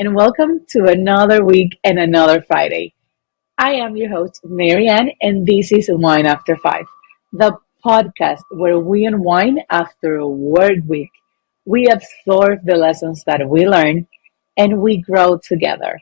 and welcome to another week and another Friday. I am your host, Marianne, and this is Wine After Five, the podcast where we unwind after a work week. We absorb the lessons that we learn and we grow together.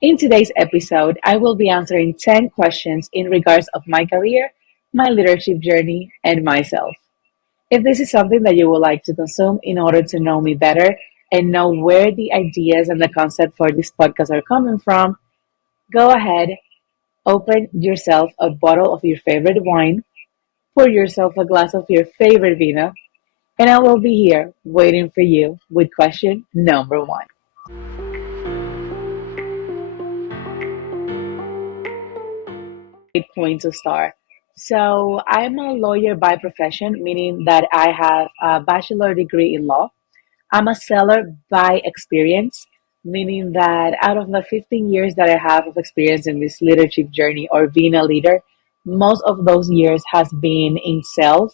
In today's episode, I will be answering 10 questions in regards of my career, my leadership journey, and myself. If this is something that you would like to consume in order to know me better and know where the ideas and the concept for this podcast are coming from, go ahead, open yourself a bottle of your favorite wine, pour yourself a glass of your favorite vino, and I will be here waiting for you with question number one. Great point to start. So, I'm a lawyer by profession, meaning that I have a bachelor degree in law. I'm a seller by experience, meaning that out of the 15 years that I have of experience in this leadership journey or being a leader, most of those years has been in sales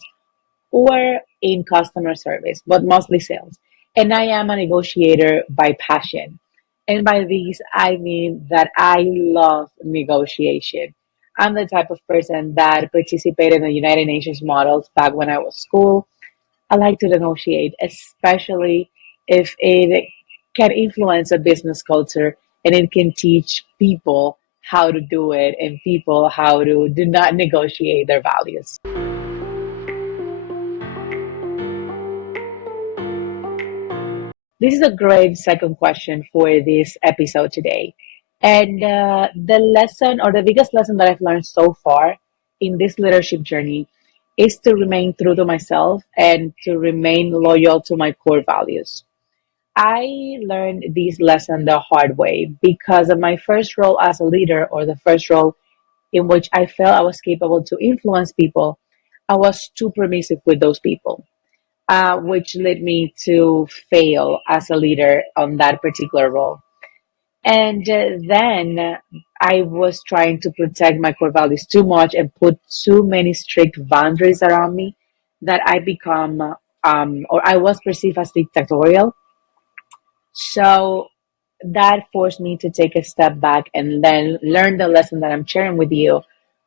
or in customer service, but mostly sales. And I am a negotiator by passion. And by this, I mean that I love negotiation. I'm the type of person that participated in the United Nations models back when I was school. I like to negotiate, especially if it can influence a business culture and it can teach people how to do it and people how to do not negotiate their values. This is a great second question for this episode today. And the lesson or the biggest lesson that I've learned so far in this leadership journey is to remain true to myself and to remain loyal to my core values. I learned this lesson the hard way because of my first role as a leader, or the first role in which I felt I was capable to influence people. I was too permissive with those people, which led me to fail as a leader on that particular role. And then I was trying to protect my core values too much and put too many strict boundaries around me that I become, or I was perceived as dictatorial. So that forced me to take a step back and then learn the lesson that I'm sharing with you,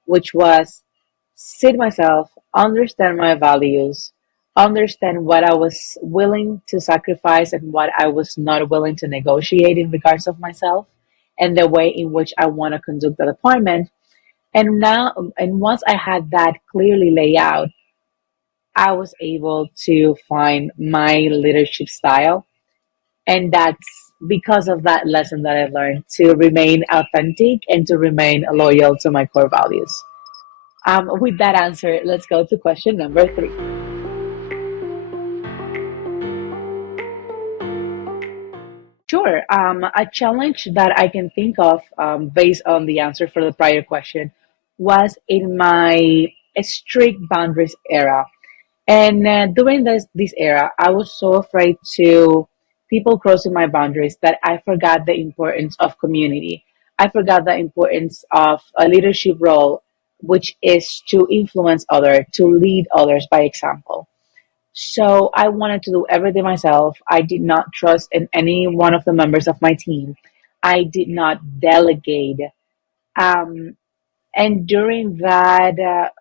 which was sit myself, understand my values, understand what I was willing to sacrifice and what I was not willing to negotiate in regards of myself and the way in which I want to conduct the department. And once I had that clearly laid out, I was able to find my leadership style, and that's because of that lesson that I learned to remain authentic and to remain loyal to my core values. With that answer, let's go to question number three. Sure. A challenge that I can think of based on the answer for the prior question was in my strict boundaries era. And during this era, I was so afraid to people crossing my boundaries that I forgot the importance of community. I forgot the importance of a leadership role, which is to influence others, to lead others by example. So I wanted to do everything myself. I did not trust in any one of the members of my team. I did not delegate. Um, and during that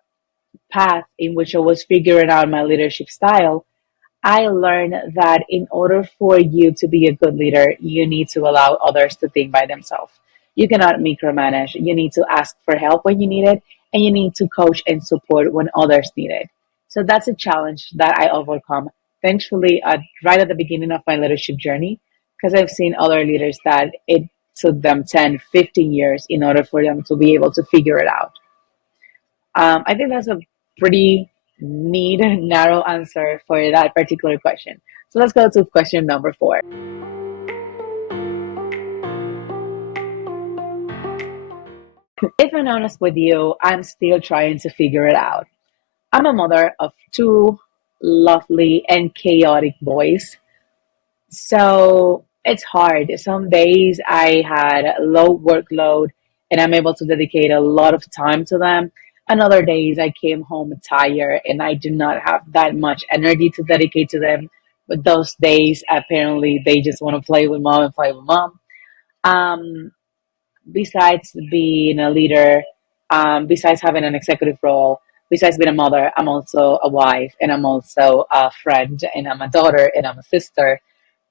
path in which I was figuring out my leadership style, I learned that in order for you to be a good leader, you need to allow others to think by themselves. You cannot micromanage. You need to ask for help when you need it, and you need to coach and support when others need it. So that's a challenge that I overcome. Thankfully, right at the beginning of my leadership journey, because I've seen other leaders that it took them 10, 15 years in order for them to be able to figure it out. I think that's a pretty neat, narrow answer for that particular question. So let's go to question number four. If I'm honest with you, I'm still trying to figure it out. I'm a mother of two lovely and chaotic boys. So it's hard. Some days I had a low workload and I'm able to dedicate a lot of time to them. And other days I came home tired and I do not have that much energy to dedicate to them. But those days, apparently, they just want to play with mom and play with mom. Um, Besides being a leader, besides having an executive role, besides being a mother, I'm also a wife, and I'm also a friend, and I'm a daughter, and I'm a sister.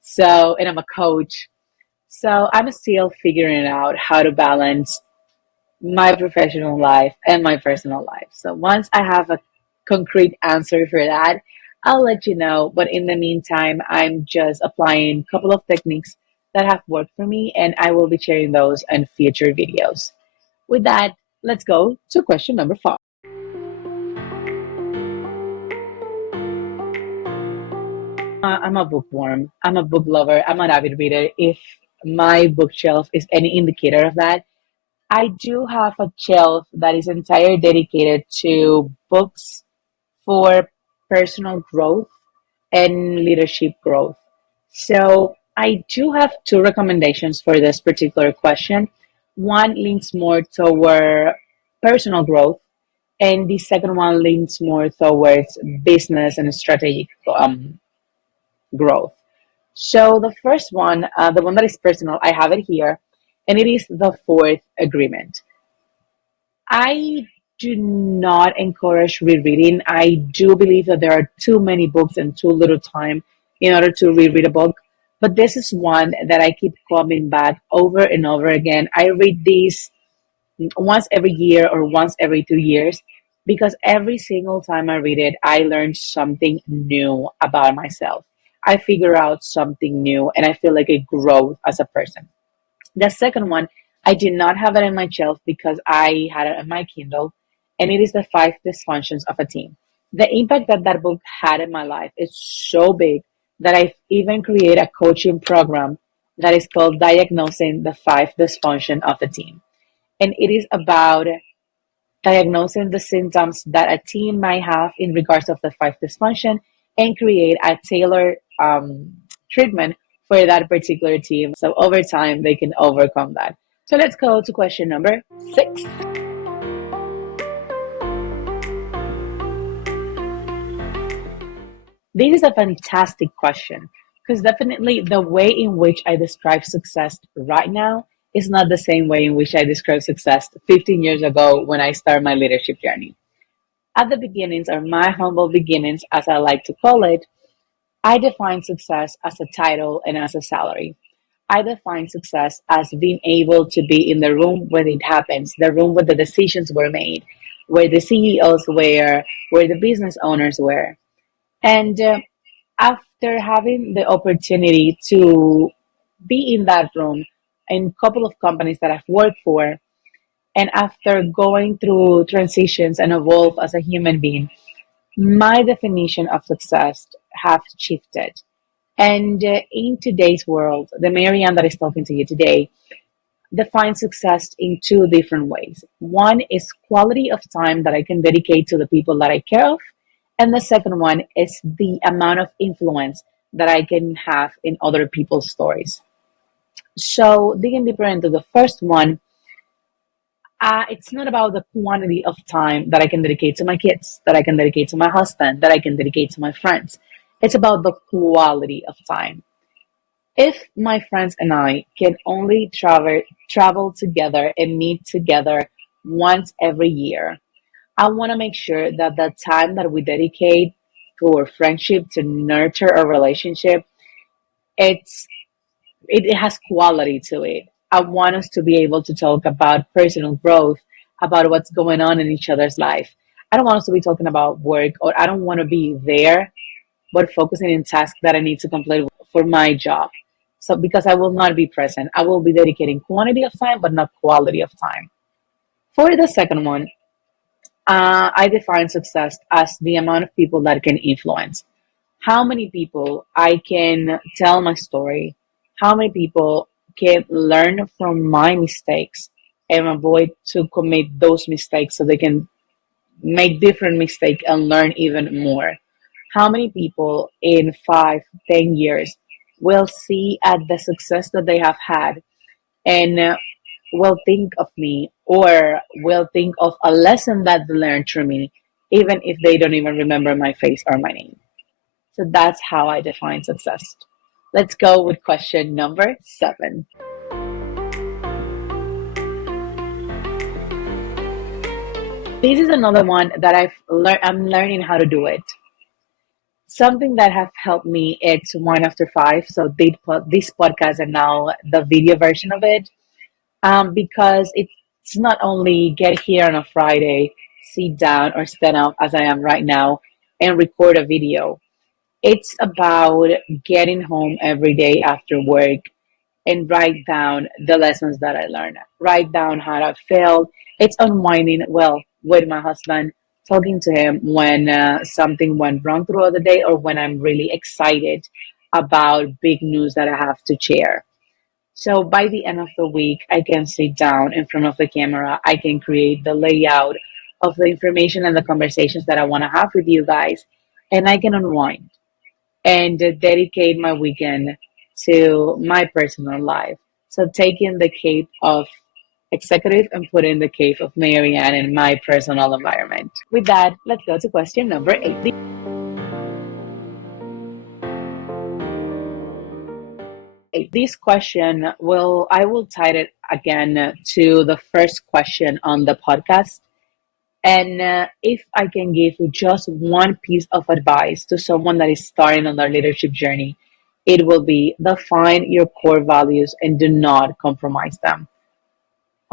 So, and I'm a coach. So I'm still figuring out how to balance my professional life and my personal life. So once I have a concrete answer for that, I'll let you know. But in the meantime, I'm just applying a couple of techniques that have worked for me, and I will be sharing those in future videos. With that, let's go to question number 5. I'm a bookworm. I'm a book lover. I'm an avid reader. If my bookshelf is any indicator of that, I do have a shelf that is entirely dedicated to books for personal growth and leadership growth. So I do have two recommendations for this particular question. One leans more toward personal growth, and the second one leans more towards business and strategic growth. So the first one, the one that is personal, I have it here, and it is the fourth agreement. I do not encourage rereading. I do believe that there are too many books and too little time in order to reread a book. But this is one that I keep coming back over and over again. I read these once every year or once every 2 years because every single time I read it, I learn something new about myself. I figure out something new and I feel like a growth as a person. The second one, I did not have it in my shelf because I had it on my Kindle, and it is The Five Dysfunctions of a Team. The impact that that book had in my life is so big that I've even created a coaching program that is called Diagnosing the Five Dysfunction of a Team. And it is about diagnosing the symptoms that a team might have in regards of the five dysfunction and create a tailored treatment for that particular team so over time they can overcome that. So let's go to question number 6. This is a fantastic question because definitely the way in which I describe success right now is not the same way in which I described success 15 years ago when I started my leadership journey. At the beginnings, or my humble beginnings, as I like to call it, I define success as a title and as a salary. I define success as being able to be in the room when it happens, the room where the decisions were made, where the CEOs were, where the business owners were. And after having the opportunity to be in that room in a couple of companies that I've worked for, and after going through transitions and evolve as a human being, my definition of success have shifted. And in today's world, the Marianne that is talking to you today defines success in two different ways. One is quality of time that I can dedicate to the people that I care of. And the second one is the amount of influence that I can have in other people's stories. So, digging deeper into the first one, it's not about the quantity of time that I can dedicate to my kids, that I can dedicate to my husband, that I can dedicate to my friends. It's about the quality of time. If my friends and I can only travel together and meet together once every year, I want to make sure that the time that we dedicate to our friendship to nurture our relationship, it's it has quality to it. I want us to be able to talk about personal growth, about what's going on in each other's life. I don't want us to be talking about work, or I don't want to be there, but focusing in tasks that I need to complete for my job. So, because I will not be present, I will be dedicating quantity of time, but not quality of time. For the second one, I define success as the amount of people that can influence. How many people I can tell my story, how many people can learn from my mistakes and avoid to commit those mistakes so they can make different mistakes and learn even more. How many people in 5, 10 years will see at the success that they have had and will think of me or will think of a lesson that they learned through me, even if they don't even remember my face or my name. So that's how I define success. Let's go with question number 7. This is another one that I'm learning how to do it. Something that have helped me, it's one after five. So this podcast and now the video version of it, because it's not only get here on a Friday, sit down or stand up as I am right now and record a video. It's about getting home every day after work and write down the lessons that I learned. Write down how I felt. It's unwinding, well, with my husband, talking to him when something went wrong throughout the day or when I'm really excited about big news that I have to share. So by the end of the week, I can sit down in front of the camera. I can create the layout of the information and the conversations that I want to have with you guys, and I can unwind and dedicate my weekend to my personal life. So taking the cape of executive and putting the cape of Marianne in my personal environment. With that, let's go to question number 8. This question will I will tie it again to the first question on the podcast. And if I can give you just one piece of advice to someone that is starting on their leadership journey, it will be define your core values and do not compromise them.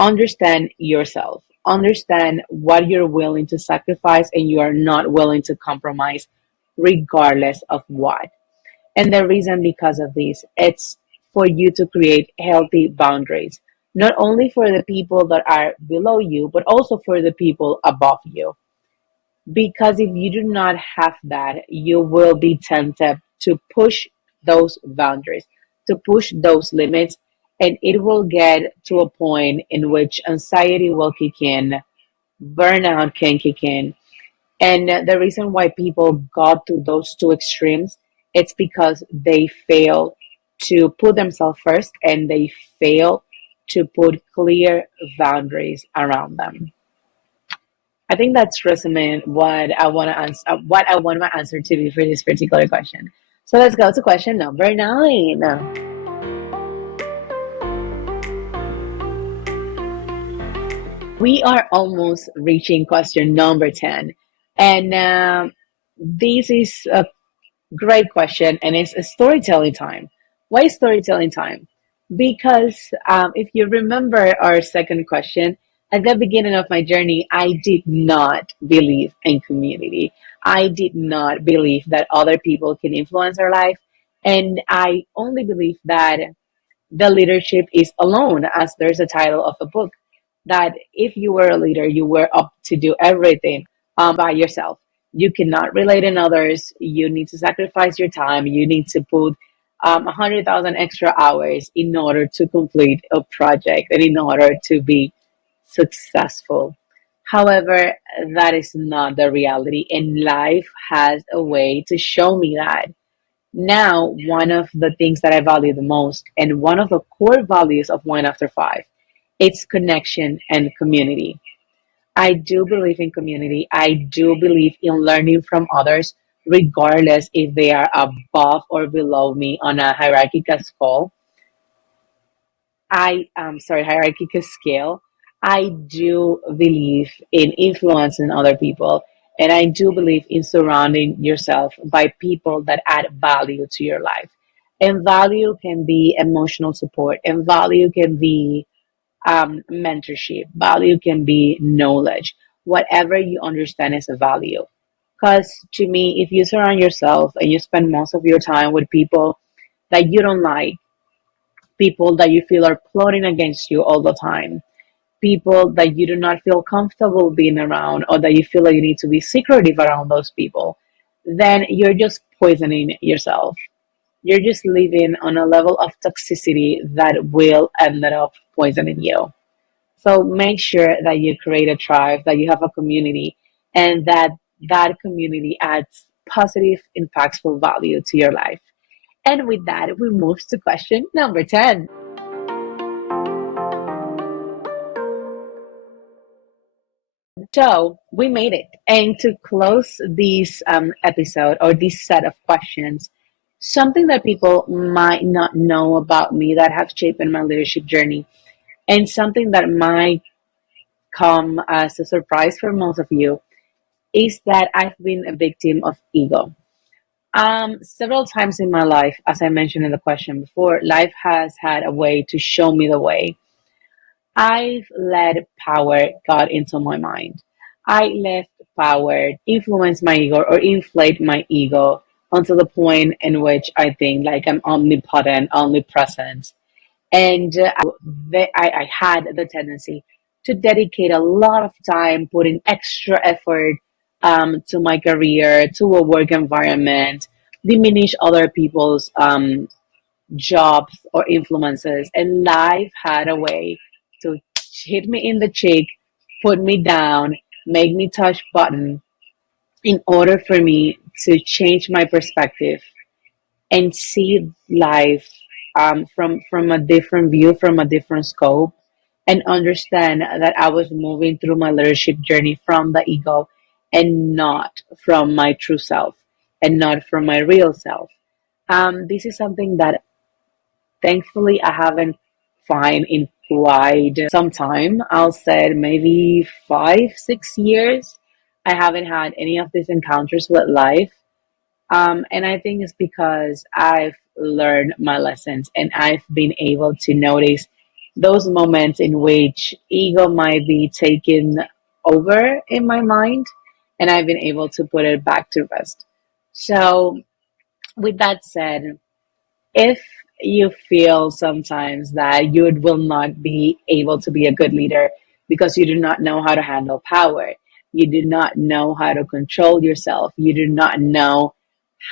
Understand yourself, understand what you're willing to sacrifice and you are not willing to compromise, regardless of what. And the reason because of this, it's for you to create healthy boundaries, not only for the people that are below you, but also for the people above you. Because if you do not have that, you will be tempted to push those boundaries, to push those limits, and it will get to a point in which anxiety will kick in, burnout can kick in. And the reason why people got to those two extremes, it's because they fail to put themselves first and they fail to put clear boundaries around them. I think that's resume what I want to answer, what I want my answer to be for this particular question. So let's go to question number 9. We are almost reaching question number 10, and this is a great question, and it's a storytelling time. Why storytelling time? Because if you remember our second question, at the beginning of my journey, I did not believe in community. I did not believe that other people can influence our life. And I only believe that the leadership is alone, as there's a title of a book, that if you were a leader, you were up to do everything by yourself. You cannot relate in others. You need to sacrifice your time. You need to put 100,000 extra hours in order to complete a project and in order to be successful. However, that is not the reality, and life has a way to show me that. Now, one of the things that I value the most, and one of the core values of One After Five, it's connection and community. I do believe in community. I do believe in learning from others, regardless if they are above or below me on a hierarchical scale. Hierarchical scale. I do believe in influencing other people, and I do believe in surrounding yourself by people that add value to your life. And value can be emotional support, and value can be mentorship, value can be knowledge, whatever you understand as a value. Because to me, if you surround yourself and you spend most of your time with people that you don't like, people that you feel are plotting against you all the time, people that you do not feel comfortable being around, or that you feel like you need to be secretive around those people, then you're just poisoning yourself. You're just living on a level of toxicity that will end up poisoning you. So make sure that you create a tribe, that you have a community, and that that community adds positive, impactful value to your life. And with that, we move to question number 10. So we made it. And to close this episode or this set of questions, something that people might not know about me that have shaped my leadership journey, and something that might come as a surprise for most of you is that I've been a victim of ego. Several times in my life, as I mentioned in the question before, life has had a way to show me the way. I've let power got into my mind. I let power influence my ego or inflate my ego until the point in which I think like I'm omnipotent, omnipresent. And I had the tendency to dedicate a lot of time, putting extra effort to my career, to a work environment, diminish other people's jobs or influences. And life had a way to hit me in the cheek, put me down, make me touch button in order for me to change my perspective and see life from a different view, from a different scope, and understand that I was moving through my leadership journey from the ego and not from my true self and not from my real self. This is something that thankfully I haven't find in quite some time. I'll say maybe 5, 6 years. I haven't had any of these encounters with life, and I think it's because I've learned my lessons and I've been able to notice those moments in which ego might be taken over in my mind, and I've been able to put it back to rest. So, with that said, if you feel sometimes that you will not be able to be a good leader because you do not know how to handle power, you do not know how to control yourself, you do not know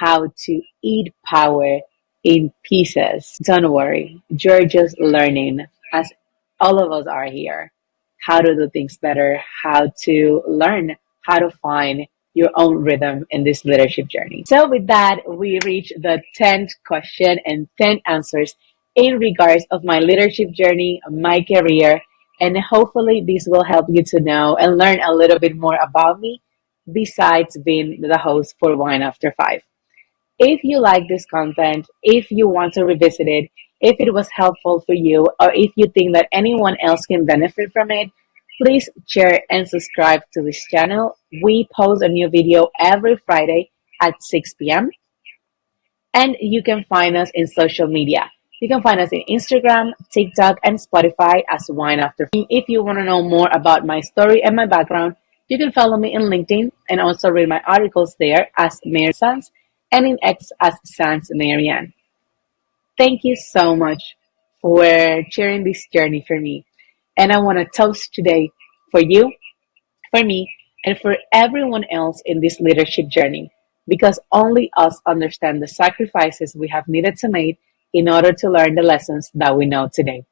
how to eat power in pieces, don't worry. You're just learning, as all of us are here, how to do things better, how to learn, how to find your own rhythm in this leadership journey. So, with that, we reach the 10th question and 10 answers in regards of my leadership journey, my career, and hopefully this will help you to know and learn a little bit more about me besides being the host for Wine After Five. If you like this content, if you want to revisit it, if it was helpful for you, or if you think that anyone else can benefit from it, please share and subscribe to this channel. We post a new video every Friday at 6 p.m. And you can find us in social media. You can find us in Instagram, TikTok, and Spotify as Wine After. If you want to know more about my story and my background, you can follow me in LinkedIn and also read my articles there as Mary Sans and in X as Sans Marianne. Thank you so much for sharing this journey for me. And I want to toast today for you, for me, and for everyone else in this leadership journey, because only us understand the sacrifices we have needed to make in order to learn the lessons that we know today.